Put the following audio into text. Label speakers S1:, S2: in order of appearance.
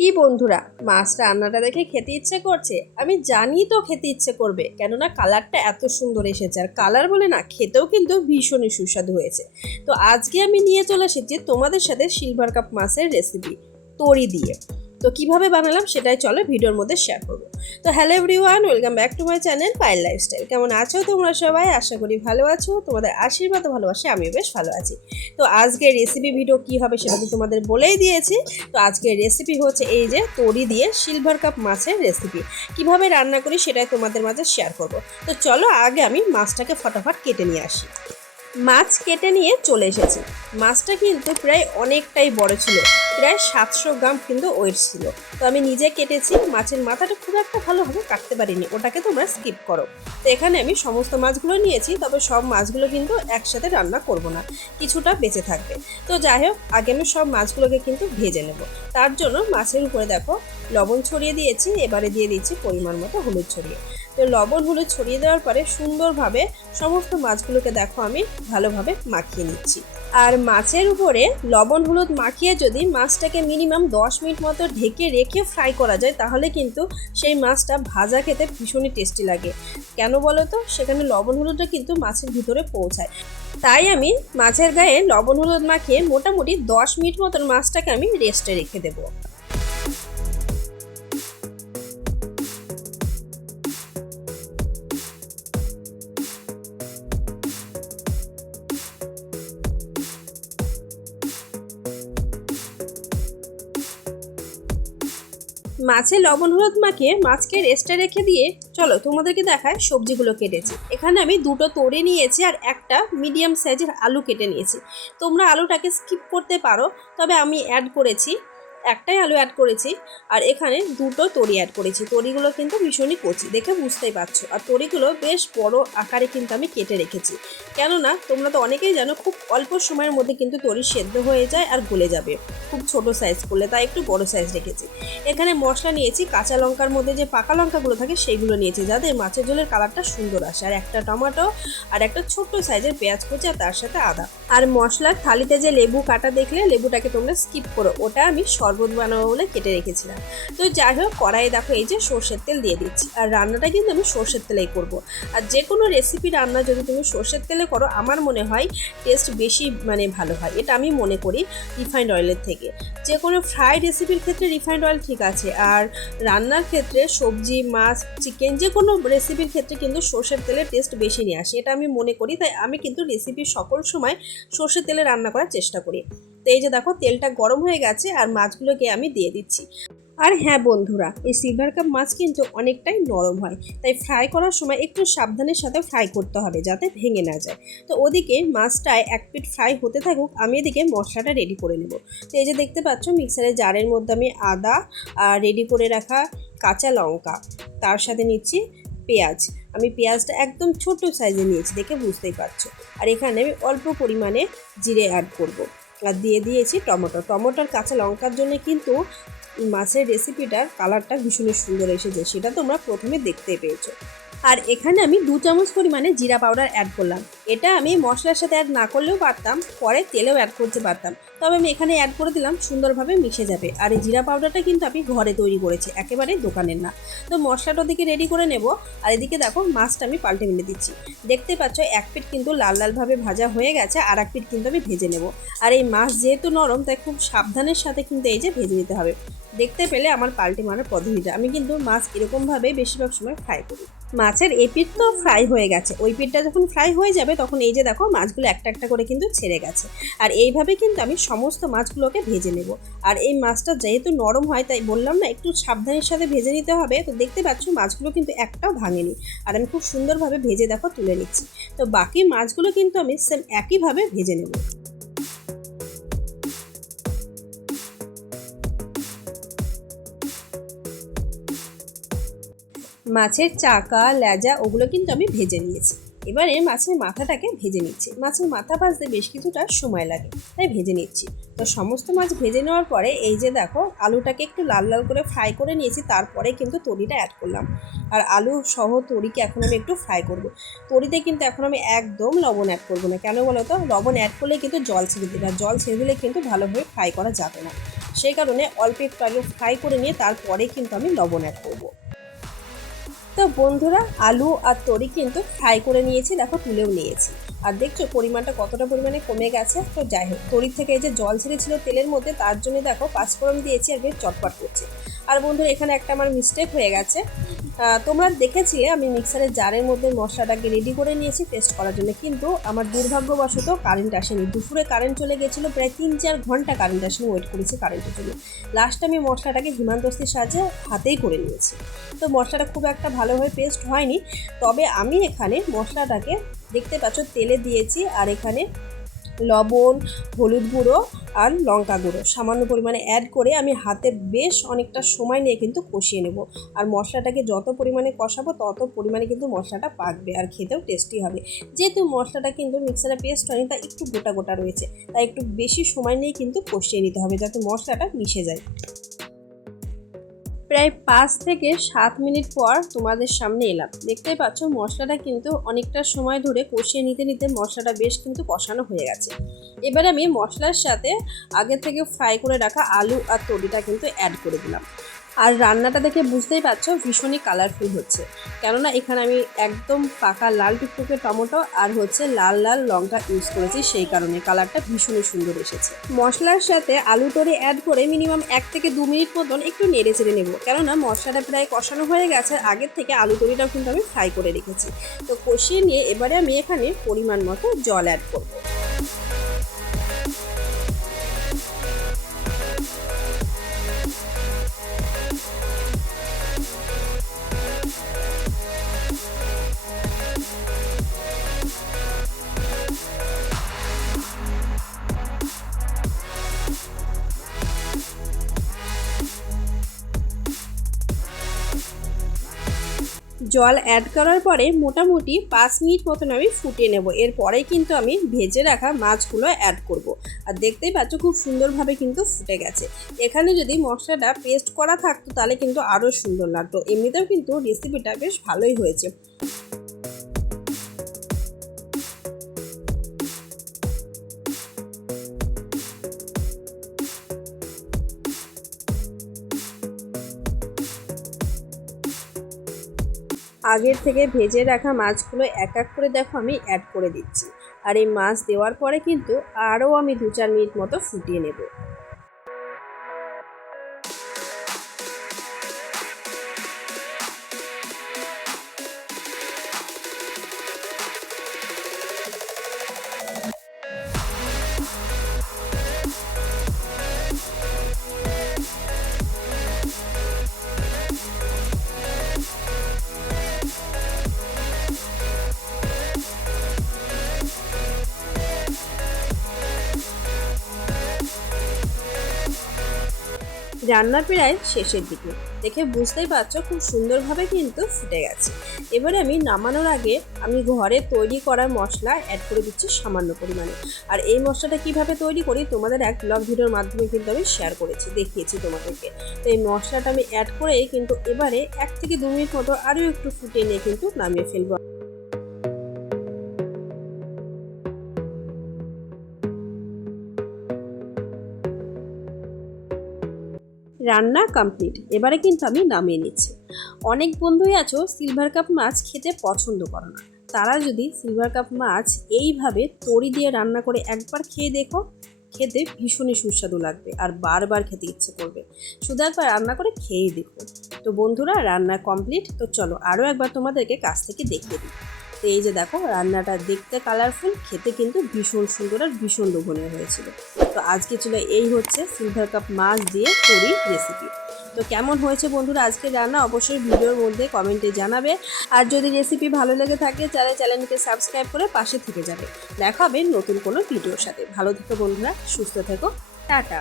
S1: কি বন্ধুরা? মাছ রান্নাটা দেখে খেতে ইচ্ছে করছে? আমি জানি তো খেতে ইচ্ছে করবে। কেননা কালারটা এত সুন্দর এসেছে। আর কালার বলে না, খেতেও কিন্তু ভীষণই সুস্বাদু হয়েছে। তো আজকে আমি নিয়ে চলে এসেছি তোমাদের সাথে সিলভার কাপ মাছের রেসিপি তরি দিয়ে। তো কীভাবে বানালাম সেটাই চলো ভিডিওর মধ্যে শেয়ার করব। তো hello everyone welcome back to my channel Payel lifestyle কেমন আছো তোমরা সবাই? আশা করি ভালো আছো, তোমাদের আশীর্বাদ ভালোবাসে, আমিও বেশ ভালো আছি। তো আজকের রেসিপি ভিডিও কি হবে সেটা তো তোমাদের বলেই দিয়েছি। তো আজকের রেসিপি হচ্ছে এই যে তরি দিয়ে সিলভার কাপ মাছের রেসিপি কীভাবে রান্না করি সেটাই তোমাদের মাঝে শেয়ার করব। তো চলো আগে আমি মাছটাকে ফটাফট কেটে নিয়ে আসি। মাছ কেটে নিয়ে চলে এসেছি। মাছটা কিন্তু প্রায় অনেকটাই বড় ছিল, প্রায় সাতশো গ্রাম কিন্তু ওয়েট ছিল। তো আমি নিজে কেটেছি, মাছের মাথাটা খুব একটা ভালোভাবে কাটতে পারিনি, ওটাকে তোমরা স্কিপ করো। তো এখানে আমি সমস্ত মাছগুলো নিয়েছি, তবে সব মাছগুলো কিন্তু একসাথে রান্না করব না, কিছুটা বেঁচে থাকবে। তো যাই হোক, আগে আমি সব মাছগুলোকে কিন্তু ভেজে নেব। তার জন্য মাছের উপরে দেখো, লবণ ছড়িয়ে দিয়েছি, এবারে দিয়ে দিচ্ছি পরিমাণ মতো হলুদ ছড়িয়ে। তো লবণ হলুদ ছড়িয়ে দেওয়ার পরে সুন্দরভাবে সমস্ত মাছগুলোকে দেখো আমি ভালোভাবে মাখিয়ে নিচ্ছি। আর মাছের উপরে লবণ হলুদ মাখিয়ে যদি মাছটাকে মিনিমাম দশ মিনিট মতো ঢেকে রেখে ফ্রাই করা যায়, তাহলে কিন্তু সেই মাছটা ভাজা খেতে ভীষণই টেস্টি লাগে। কেন বলো তো সেখানে লবণ হলুদটা কিন্তু মাছের ভিতরে পৌঁছায়। তাই আমি মাছের গায়ে লবণ হলুদ মাখিয়ে মোটামুটি দশ মিনিট মতন মাছটাকে আমি রেস্টে রেখে দেবো। মাছে লবণ, হলুদ মাখিয়ে মাছকে রেস্টে রেখে দিয়ে চলো তোমাদেরকে দেখায় সবজিগুলো কেটেছি। এখানে আমি দুটো তোড়ে নিয়েছি আর একটা মিডিয়াম সাইজের আলু কেটে নিয়েছি। তোমরা আলুটাকে স্কিপ করতে পারো, তবে আমি অ্যাড করেছি একটাই আলু অ্যাড করেছি আর এখানে দুটো তরি অ্যাড করেছি। তরিগুলো কিন্তু ভীষণই কচি, দেখে বুঝতেই পারছ। আর তরিগুলো বেশ বড় আকারে কিন্তু আমি কেটে রেখেছি। কেননা তোমরা তো অনেকেই জানো, খুব অল্প সময়ের মধ্যে কিন্তু তরি সেদ্ধ হয়ে যায় আর গলে যাবে। খুব ছোট সাইজ করলে, তাই একটু বড় সাইজ রেখেছি। এখানে মশলা নিয়েছি, কাঁচা লঙ্কার মধ্যে যে পাকা লঙ্কাগুলো থাকে সেইগুলো নিয়েছি, যাতে মাছের ঝোলের কালারটা সুন্দর আসে। আর একটা টমেটো আর একটা ছোট্ট সাইজের পেঁয়াজ কুচি আর তার সাথে আদা। আর মশলার থালিতে যে লেবু কাটা দেখলে, লেবুটাকে তোমরা স্কিপ করো। ওটা আমি শরবত বানাবো বলে কেটে রেখেছিলাম। তো যাই হোক, কড়াইয়ে দেখো এই যে সর্ষের তেল দিয়ে দিচ্ছি। আর রান্নাটা কিন্তু আমি সর্ষের তেলেই করব। আর যে কোনো রেসিপি রান্না যদি তুমি সর্ষের তেলে করো, আমার মনে হয় টেস্ট বেশি মানে ভালো হয়। এটা আমি মনে করি রিফাইন্ড অয়েলের থেকে। যে কোনো ফ্রাই রেসিপির ক্ষেত্রে রিফাইন্ড অয়েল ঠিক আছে। আর রান্নার ক্ষেত্রে সবজি, মাছ চিকেন যে কোনো রেসিপির ক্ষেত্রে কিন্তু সর্ষের তেলের টেস্ট বেশি নিয়ে আসে। এটা আমি মনে করি, তাই আমি কিন্তু রেসিপি সকল সময় সর্ষের তেলে রান্না করার চেষ্টা করি। তো এই যে দেখো, তেলটা গরম হয়ে গেছে আর মাছগুলোকে আমি দিয়ে দিচ্ছি। আর হ্যাঁ বন্ধুরা, এই সিলভার কাপ মাছ কিন্তু অনেকটাই নরম হয়। তাই ফ্রাই করার সময় একটু সাবধানের সাথে ফ্রাই করতে হবে যাতে ভেঙে না যায়। তো ওদিকে মাছটায় এক পিট ফ্রাই হতে থাকুক, আমি এদিকে মশলাটা রেডি করে নেব। তো এই যে দেখতে পাচ্ছ মিক্সারের জারের মধ্যে আমি আদা আর রেডি করে রাখা কাঁচা লঙ্কা, তার সাথে নিচ্ছি পেঁয়াজ। আমি পেঁয়াজটা একদম ছোট সাইজে নিয়েছি দেখে বুঝতেই পারছ। আর এখানে আমি অল্প পরিমাণে জিরে অ্যাড করব। আর দিয়ে দিয়েছি টমেটো। টমেটোর কাঁচা লঙ্কার জন্য কিন্তু মাছের রেসিপিটার কালারটা ভীষণই সুন্দর এসেছে, সেটা তোমরা প্রথমে দেখতে পেয়েছ। আর এখানে আমি দু চামচ পরিমাণে জিরা পাউডার অ্যাড করলাম। এটা আমি মশলার সাথে অ্যাড না করলেও পারতাম, পরে তেলেও অ্যাড করতে পারতাম। তবে আমি এখানে অ্যাড করে দিলাম, সুন্দরভাবে মিশে যাবে। আর এই জিরা পাউডারটা কিন্তু আমি ঘরে তৈরি করেছি, একেবারে দোকানের না। তো মশলাটা ওদিকে রেডি করে নেব, আর এদিকে দেখো মাছটা আমি পাল্টে মিলে দিচ্ছি। দেখতে পাচ্ছ, এক পিঠ কিন্তু লাল লালভাবে ভাজা হয়ে গেছে, আর এক পিঠ কিন্তু আমি ভেজে নেব। আর এই মাছ যেহেতু নরম, তাই খুব সাবধানের সাথে কিন্তু এই যে ভেজে নিতে হবে। দেখতে পেলে আমার পাল্টে মারার পদ্ধতিটা। আমি কিন্তু মাছ এরকমভাবে বেশিরভাগ সময় ফ্রাই করি। মাছের এই পিঠ তো ফ্রাই হয়ে গেছে। ওই পিঠটা যখন ফ্রাই হয়ে যাবে, তখন এই যে দেখো মাছগুলো একটা একটা করে কিন্তু ছেড়ে গেছে। আর এইভাবে কিন্তু আমি সমস্ত মাছগুলোকে ভেজে নেব। আর এই মাছটা যেহেতু নরম হয়, তাই বললাম না, একটু সাবধানের সাথে ভেজে নিতে হবে। তো দেখতে পাচ্ছ মাছগুলো কিন্তু একটাও ভাঙেনি। আর আমি খুব সুন্দরভাবে ভেজে দেখো তুলে নিচ্ছি। তো বাকি মাছগুলো কিন্তু আমি সেম একইভাবে ভেজে নেব। মাছের চাকা লেজা ওগুলো কিন্তু আমি ভেজে নিয়েছি। এবারে মাছের মাথাটাকে ভেজে নিচ্ছি। মাছের মাথা ভাজতে বেশ কিছুটা সময় লাগে, তাই ভেজে নিচ্ছি। তো সমস্ত মাছ ভেজে নেওয়ার পরে এই যে দেখো, আলুটাকে একটু লাল লাল করে ফ্রাই করে নিয়েছি, তারপরে কিন্তু তরিটা অ্যাড করলাম। আর আলু সহ তরিকে এখন আমি একটু ফ্রাই করব। তরিতে কিন্তু এখন আমি একদম লবণ অ্যাড করব না। কেন বলো তো? লবণ অ্যাড করলে কিন্তু জল ছেড়ে দেবে, আর জল ছেড়ে দিলে কিন্তু ভালোভাবে ফ্রাই করা যাবে না। সেই কারণে অল্প একটু আগে ফ্রাই করে নিয়ে তারপরে কিন্তু আমি লবণ অ্যাড করব। তো বন্ধুরা, আলু আর তরি কিন্তু ফ্রাই করে নিয়েছি, দেখো তুলেও নিয়েছি। আর দেখছ পরিমাণটা কতটা পরিমাণে কমে গেছে? তো যাই হোক, তরির থেকে এই যে জল ছেড়েছিল তেলের মধ্যে, তার জন্য দেখো পাঁচফোড়ন দিয়েছি আর বেশ চটপট করছে। আর বন্ধুরা, এখানে একটা আমার মিস্টেক হয়ে গেছে। তোমরা দেখেছিলে, আমি মিক্সারের জারের মধ্যে মশলাটাকে রেডি করে নিয়েছি পেস্ট করার জন্য। কিন্তু আমার দুর্ভাগ্যবশত কারেন্ট আসেনি। দুপুরে কারেন্ট চলে গেছিল, প্রায় তিন চার ঘণ্টা কারেন্ট আসেনি ওয়েট করেছি কারেন্টের জন্য। লাস্ট আমি মশলাটাকে হিমান্তস্তির সাহায্যে হাতেই করে নিয়েছি। তো মশলাটা খুব একটা ভালোভাবে পেস্ট হয়নি। তবে আমি এখানে মশলাটাকে দেখতে পাচ্ছ, তেলে দিয়েছি আর এখানে লবণ, হলুদ গুঁড়ো আর লঙ্কা গুঁড়ো। সামান্য পরিমাণে অ্যাড করে আমি হাতে বেশ অনেকটা সময় নিয়ে কিন্তু কষিয়ে নেব। আর মশলাটাকে যত পরিমাণে কষাবো, তত পরিমাণে কিন্তু মশলাটা পাকবে আর খেতেও টেস্টি হবে। যেহেতু মশলাটা কিন্তু মিক্সারে পেস্ট হয়নি তা একটু গোটা গোটা রয়েছে। তাই একটু বেশি সময় নিয়ে কিন্তু কষিয়ে নিতে হবে যাতে মশলাটা মিশে যায়। প্রায় পাঁচ থেকে সাত মিনিট পর তোমাদের সামনে এলাম। দেখতেই পাচ্ছ, মশলাটা কিন্তু অনেকটা সময় ধরে কষিয়ে নিতে নিতে মশলাটা বেশ কিন্তু কষানো হয়ে গেছে। এবার আমি মশলার সাথে আগে থেকে ফ্রাই করে রাখা আলু আর তরিটা কিন্তু অ্যাড করে দিলাম। আর রান্নাটা দেখে বুঝতেই পারছ ভীষণই কালারফুল হচ্ছে। কেননা এখানে আমি একদম পাকা লাল টুকটুকে টমেটো আর হচ্ছে লাল লাল লঙ্কা ইউজ করেছি সেই কারণে কালারটা ভীষণই সুন্দর এসেছে। মশলার সাথে আলু তরি অ্যাড করে মিনিমাম এক থেকে দু মিনিট মতন একটু নেড়ে চেড়ে নেব। কেননা মশলাটা প্রায় কষানো হয়ে গেছে আগের থেকে আলু তরিটাও কিন্তু আমি ফ্রাই করে রেখেছি। তো কষিয়ে নিয়ে এবারে আমি এখানে পরিমাণ মতো জল অ্যাড করব। জল অ্যাড করার পরে মোটামুটি পাঁচ মিনিট মতন আমি ফুটিয়ে নেব। এরপরে কিন্তু আমি ভেজে রাখা মাছগুলো অ্যাড করব। আর দেখতেই পাচ্ছ খুব সুন্দরভাবে কিন্তু ফুটে গেছে। এখানে যদি মশলাটা পেস্ট করা থাকতো তাহলে কিন্তু আরও সুন্দর লাগতো। এমনিতেও কিন্তু রেসিপিটা বেশ ভালোই হয়েছে। আগের থেকে ভেজে রাখা মাছগুলো এক এক করে দেখো আমি অ্যাড করে দিচ্ছি। আর এই মাছ দেওয়ার পরে কিন্তু আরও আমি দু চার মিনিট মতো ফুটিয়ে নেব। রান্না প্রায় শেষের দিকে। দেখে বুঝতেই পারছ, খুব সুন্দরভাবে কিন্তু ফুটে গেছে। এবারে আমি নামানোর আগে আমি ঘরে তৈরি করা মশলা অ্যাড করে দিচ্ছি সামান্য পরিমাণে। আর এই মশলাটা কীভাবে তৈরি করি তোমাদের এক ব্লগ ভিডিওর মাধ্যমে কিন্তু আমি শেয়ার করেছি, দেখিয়েছি তোমাদেরকে। তো এই মশলাটা আমি অ্যাড করে কিন্তু এবারে এক থেকে দু মিনিট মতো আরও একটু ফুটিয়ে নিয়ে কিন্তু নামিয়ে ফেলব। রান্না কমপ্লিট এবারে কিন্তু আমি নামিয়ে নিচ্ছি। অনেক বন্ধুই আছো সিলভার কাপ মাছ খেতে পছন্দ করো না। তারা যদি সিলভার কাপ মাছ এইভাবে তরি দিয়ে রান্না করে একবার খেয়ে দেখো, খেতে ভীষণই সুস্বাদু লাগবে আর বারবার খেতে ইচ্ছে করবে। শুধু একবার রান্না করে খেয়েই দেখো। তো বন্ধুরা, রান্না কমপ্লিট তো চলো আরও একবার তোমাদেরকে কাছ থেকে দেখিয়ে দিই। তো এই যে দেখো, রান্নাটা দেখতে কালারফুল খেতে কিন্তু ভীষণ সুন্দর আর ভীষণ লোভনীয় হয়েছিল। তো আজকে ছিল এই হচ্ছে সিলভার কাপ মাছ দিয়ে তরি রেসিপি তো কেমন হয়েছে বন্ধুরা আজকে রান্না? অবশ্যই ভিডিওর মধ্যে কমেন্টে জানাবে। আর যদি রেসিপি ভালো লেগে থাকে, তাহলে চ্যানেলকে সাবস্ক্রাইব করে পাশে থেকে যাবে। দেখা হবে নতুন কোনো ভিডিওর সাথে। ভালো থেকো বন্ধুরা, সুস্থ থেকো। টাটা।